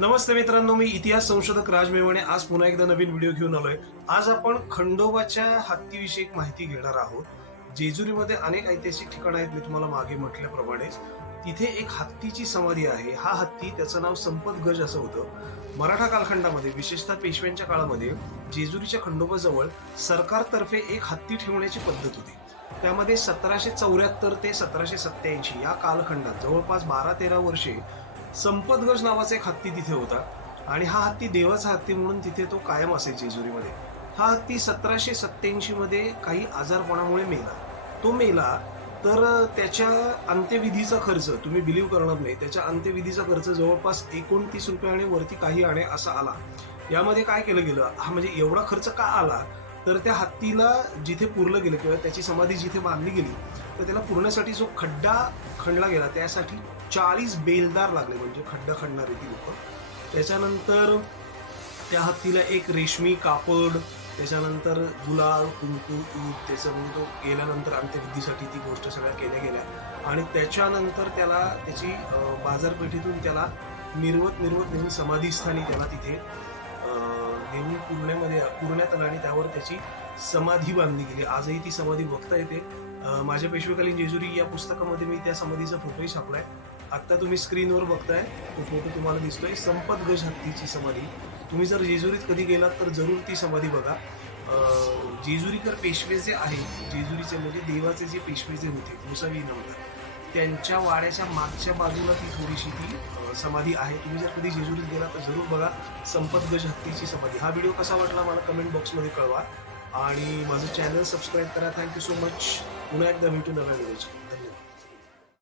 नमस्ते मित्रांनो, मी इतिहास संशोधक राज मेवाणे आज पुन्हा एकदा नवीन व्हिडिओ घेऊन आलोय। आज आपण खंडोबाच्या हत्तीविषयी माहिती घेणार आहोत। जेजुरीमध्ये अनेक ऐतिहासिक ठिकाणं आहेत, मी तुम्हाला मागे म्हटल्याप्रमाणेच तिथे एक हत्तीची समाधी आहे। हा हत्ती, त्याचं नाव संपत गज असं होतं। मराठा कालखंडामध्ये, विशेषतः पेशव्यांच्या काळामध्ये जेजुरीच्या खंडोबाजवळ सरकारतर्फे एक हत्ती ठेवण्याची पद्धत होती। त्यामध्ये 1774 ते 1787 या कालखंडात जवळपास 12-13 वर्षे संपतगज नावाचा एक हत्ती तिथे होता आणि हा हत्ती देवाचा हत्ती म्हणून तिथे तो कायम असे जेजुरीमध्ये। हा हत्ती 1787 मध्ये काही आजारपणामुळे मेला। तो मेला तर त्याच्या अंत्यविधीचा खर्च तुम्ही बिलीव्ह करणार नाही, त्याच्या अंत्यविधीचा खर्च जवळपास 29 रुपये आणि वरती काही आणे असा आला। यामध्ये काय केलं गेलं, हा म्हणजे एवढा खर्च का आला, तर त्या हत्तीला जिथे पुरलं गेलं किंवा त्याची समाधी जिथे बांधली गेली तर त्याला पुरण्यासाठी जो खड्डा खणला गेला त्यासाठी 40 बेलदार लागले, म्हणजे खड्डा खणणारे ती लोक। त्याच्यानंतर त्या हत्तीला एक रेशमी कापड, त्याच्यानंतर गुलाल, कुंकू, ऊद, त्याचं म्हणजे तो गेल्यानंतर अंत्यविधीसाठी ती गोष्ट सगळ्या केल्या गेल्या आणि त्याच्यानंतर त्याला त्याची बाजारपेठेतून त्याला मिरवत नेऊन समाधीस्थानी त्याला तिथे नेऊन पुरण्यात आलं आणि त्यावर त्याची समाधी बांधली गेली। आजही ती समाधी बघता येते। माझ्या पेशवेकालीन जेजुरी या पुस्तकामध्ये मी त्या समाधीचा फोटोही छापलाय। आता तुम्ही स्क्रीनवर बघताय तो फोटो तुम्हाला दिसतोय, संपत गज हत्तीची समाधी। तुम्ही जर जेजुरीत कधी गेलात तर जरूर ती समाधी बघा। जेजुरीकर पेशवे जे आहे, जेजुरीचे म्हणजे देवाचे जे पेशवे जे होते गोसावी नंबर, त्यांच्या वाड्याच्या मागच्या बाजूला ती थोडीशी ती समाधी आहे। तुम्ही जर कधी जेजुरीत गेला तर जरूर बघा संपत गज हत्तीची समाधी। हा व्हिडिओ कसा वाटला मला कमेंट बॉक्समध्ये कळवा आणि माझं चॅनल सबस्क्राईब करा। Thank you so much. पुन्हा एकदा भेटू नव्या व्हिडिओची।